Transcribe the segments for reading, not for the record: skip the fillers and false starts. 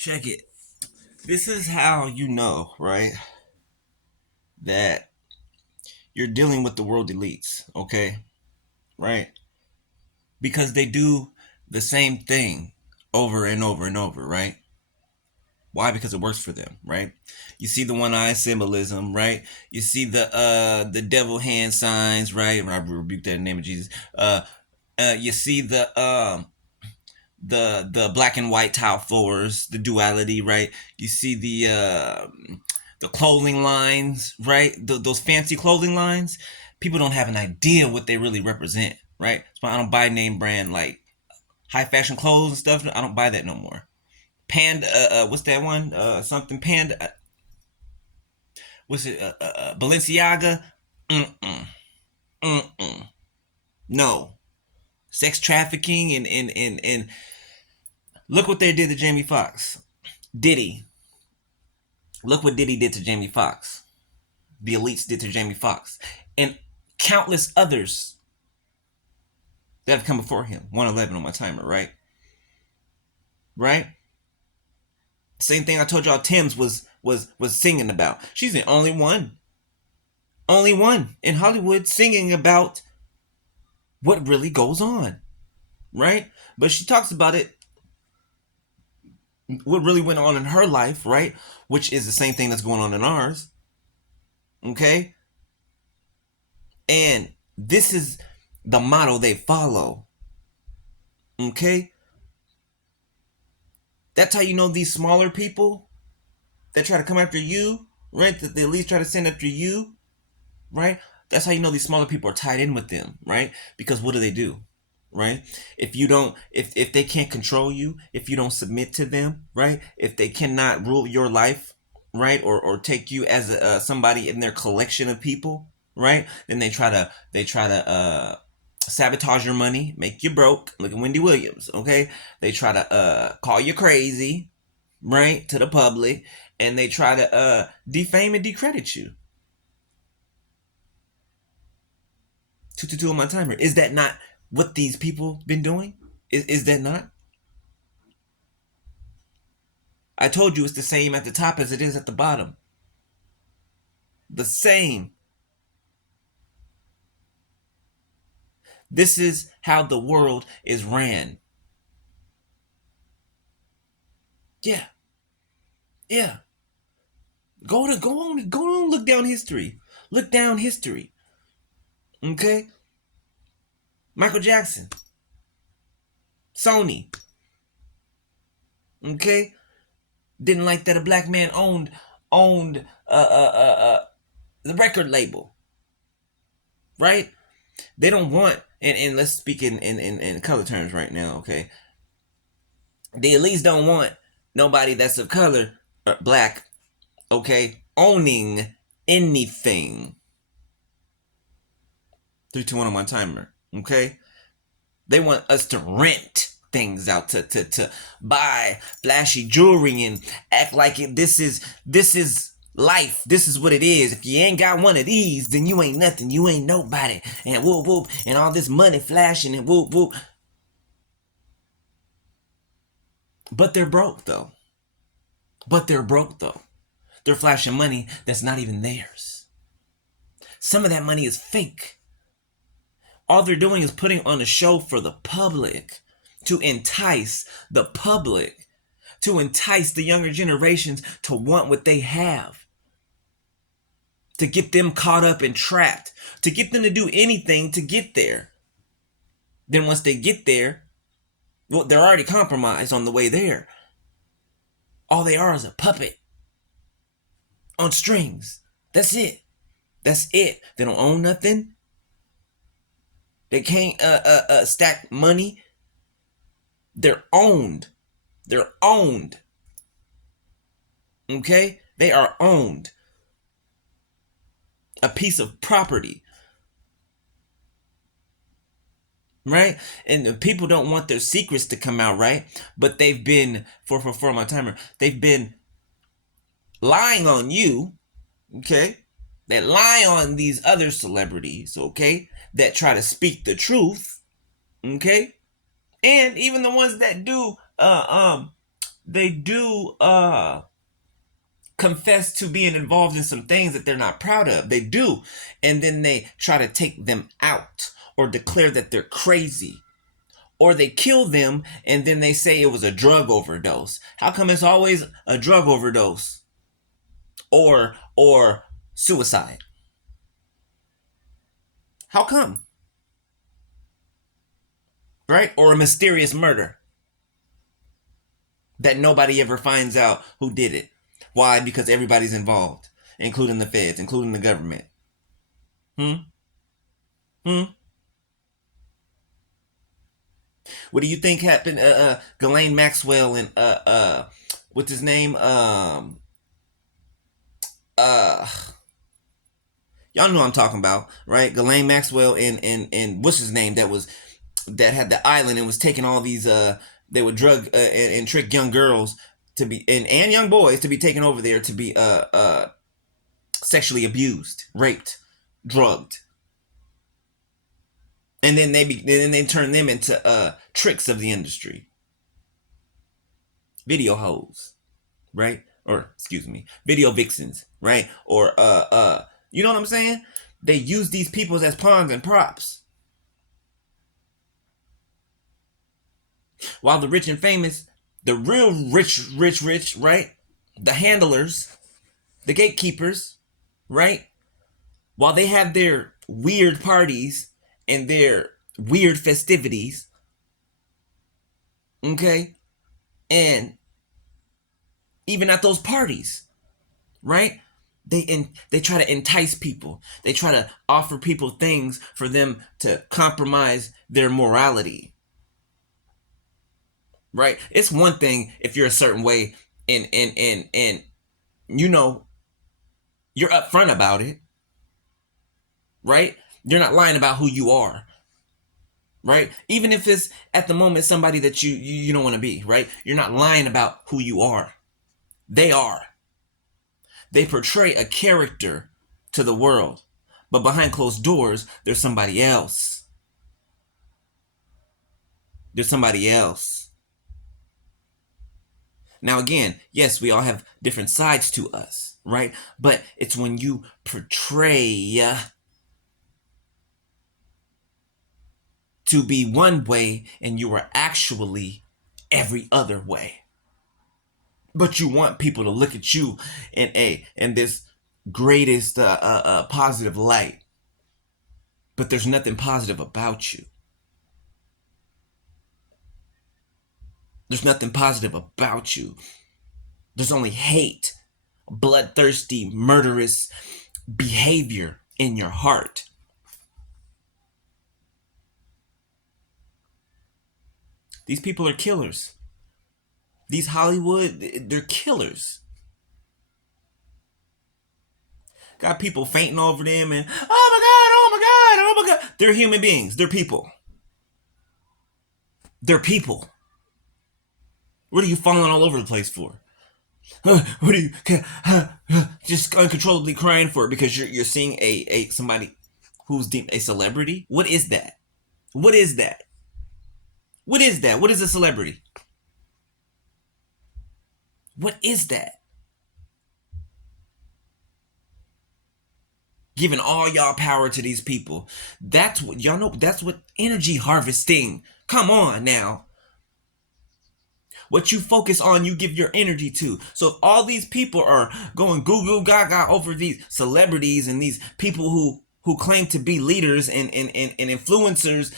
Check it. This is how you know, right, that you're dealing with the world elites, okay? Right? Because they do the same thing over and over and over, right? Why? Because it works for them, right? You see the one eye symbolism, right? You see the devil hand signs, right? I rebuke that in the name of Jesus. You see the black and white tile floors, the duality, right? You see the clothing lines, right? Those fancy clothing lines. People don't have an idea what they really represent, right? So I don't buy name brand like high fashion clothes and stuff. I don't buy that no more. Panda, what's that one? Something Panda. What's it? Balenciaga. Mm-mm. Mm-mm. No. Sex trafficking and look what they did to Jamie Foxx. Diddy. Look what Diddy did to Jamie Foxx. The elites did to Jamie Foxx. And countless others that have come before him. 111 on my timer, right? Right? Same thing I told y'all Tim's was singing about. She's the only one in Hollywood singing about what really goes on, right? But she talks about it, what really went on in her life, right? Which is the same thing that's going on in ours, okay? And this is the model they follow, okay? That's how you know these smaller people that try to come after you, right? That they at least try to send after you, right? That's how you know these smaller people are tied in with them, right? Because what do? Right? If you don't, if they can't control you, if you don't submit to them, right? If they cannot rule your life, right? Or take you as somebody in their collection of people, right? Then they try to sabotage your money, make you broke. Look at Wendy Williams, okay? They try to call you crazy, right, to the public, and they try to defame and decredit you. 222 on my timer. Is that not what these people been doing? Is that not? I told you it's the same at the top as it is at the bottom. The same. This is how the world is ran. Yeah. Yeah. Go on, look down history. Look down history. Okay? Michael Jackson. Sony. Okay? Didn't like that a black man owned the record label. Right? They don't want, and let's speak in color terms right now, okay? They at least don't want nobody that's of color, black, okay, owning anything. 3, 2, 1 on my timer, okay? They want us to rent things out, to buy flashy jewelry and act like this is life. This is what it is. If you ain't got one of these, then you ain't nothing. You ain't nobody. And whoop whoop, and all this money flashing and whoop whoop. But they're broke though. They're flashing money that's not even theirs. Some of that money is fake. All they're doing is putting on a show for the public, to entice the public, to entice the younger generations to want what they have, to get them caught up and trapped, to get them to do anything to get there. Then once they get there, well, they're already compromised on the way there. All they are is a puppet on strings. That's it. That's it. They don't own nothing. They can't stack money. They're owned. They're owned. Okay? They are owned. A piece of property. Right? And people don't want their secrets to come out, right? But they've been, for my timer, they've been lying on you, okay? That lie on these other celebrities, okay? That try to speak the truth, okay? And even the ones that do they do confess to being involved in some things that they're not proud of. They do. And then they try to take them out or declare that they're crazy. Or they kill them and then they say it was a drug overdose. How come it's always a drug overdose? Or suicide? How come? Right? Or a mysterious murder that nobody ever finds out who did it. Why? Because everybody's involved, including the feds, including the government. Hmm? Hmm? What do you think happened? Ghislaine Maxwell and what's his name? Uh, y'all know what I'm talking about, right? Ghislaine Maxwell and what's his name that had the island and was taking all these they would drug and trick young girls to be and young boys to be taken over there to be sexually abused, raped, drugged, and then they turn them into tricks of the industry, video hoes, right? Or excuse me, video vixens, right? Or you know what I'm saying? They use these people as pawns and props. While the rich and famous, the real rich, right? The handlers, the gatekeepers, right? While they have their weird parties and their weird festivities, okay? And even at those parties, right? They try to entice people. They try to offer people things for them to compromise their morality. Right? It's one thing if you're a certain way and you know you're upfront about it, right? You're not lying about who you are, right? Even if it's at the moment somebody that you don't want to be, right? You're not lying about who you are. They are. They portray a character to the world, but behind closed doors, there's somebody else. There's somebody else. Now, again, yes, we all have different sides to us, right? But it's when you portray to be one way and you are actually every other way. But you want people to look at you in this greatest positive light. But there's nothing positive about you. There's nothing positive about you. There's only hate, bloodthirsty, murderous behavior in your heart. These people are killers. These Hollywood, they're killers. Got people fainting over them and, oh my God, oh my God, oh my God. They're human beings. They're people. They're people. What are you falling all over the place for? What are you just uncontrollably crying for because you're seeing a somebody who's deemed a celebrity? What is that? What is that? What is that? What is a celebrity? What is that? Giving all y'all power to these people. That's what y'all know. That's what energy harvesting. Come on now. What you focus on, you give your energy to. So if all these people are going goo goo gaga over these celebrities and these people who claim to be leaders and influencers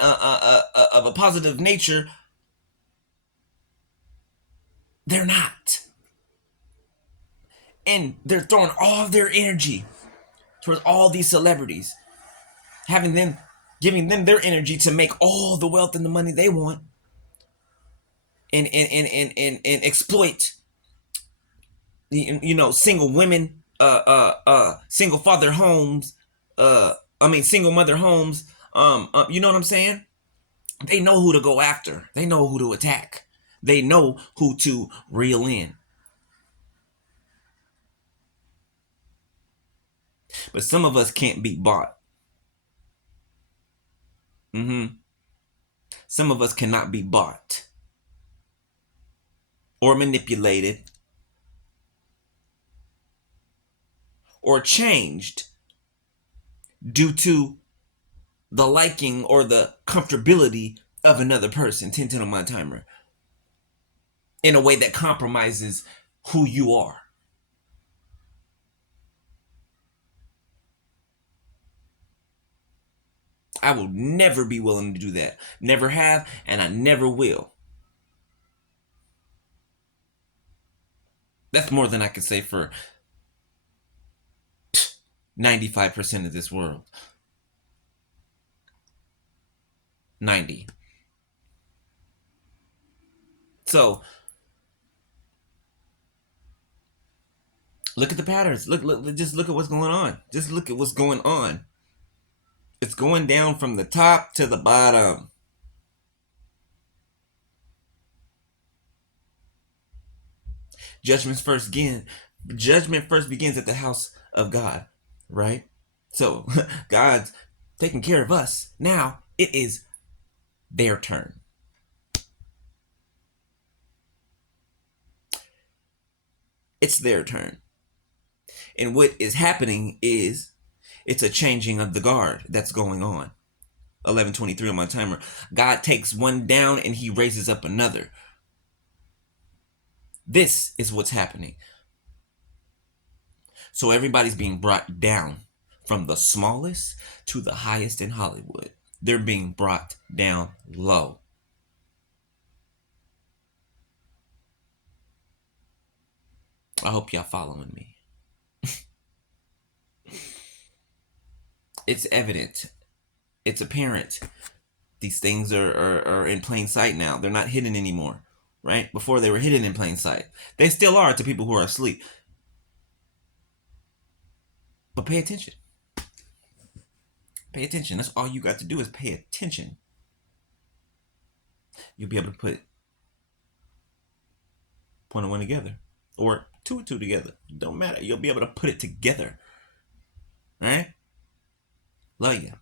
of a positive nature, they're not. And they're throwing all their energy towards all these celebrities, giving them their energy to make all the wealth and the money they want. And exploit single women, single father homes, single mother homes. You know what I'm saying? They know who to go after. They know who to attack. They know who to reel in. But some of us can't be bought. Some of us cannot be bought. or manipulated or changed due to the liking or the comfortability of another person. 10 on my timer. In a way that compromises who you are. I will never be willing to do that. Never have, and I never will. That's more than I can say for 95% of this world. 90. So, look at the patterns. Just look at what's going on. Just look at what's going on. It's going down from the top to the bottom. Judgment first begins at the house of God, right? So God's taking care of us. Now it is their turn. It's their turn. And what is happening is it's a changing of the guard that's going on. 11:23 on my timer. God takes one down and he raises up another. This is what's happening. So everybody's being brought down from the smallest to the highest in Hollywood. They're being brought down low. I hope y'all following me. It's evident. It's apparent. These things are in plain sight now. They're not hidden anymore, right? Before they were hidden in plain sight. They still are to people who are asleep. But pay attention. Pay attention. That's all you got to do is pay attention. You'll be able to put point and one together. Or two and two together. Don't matter. You'll be able to put it together. All right? Love you.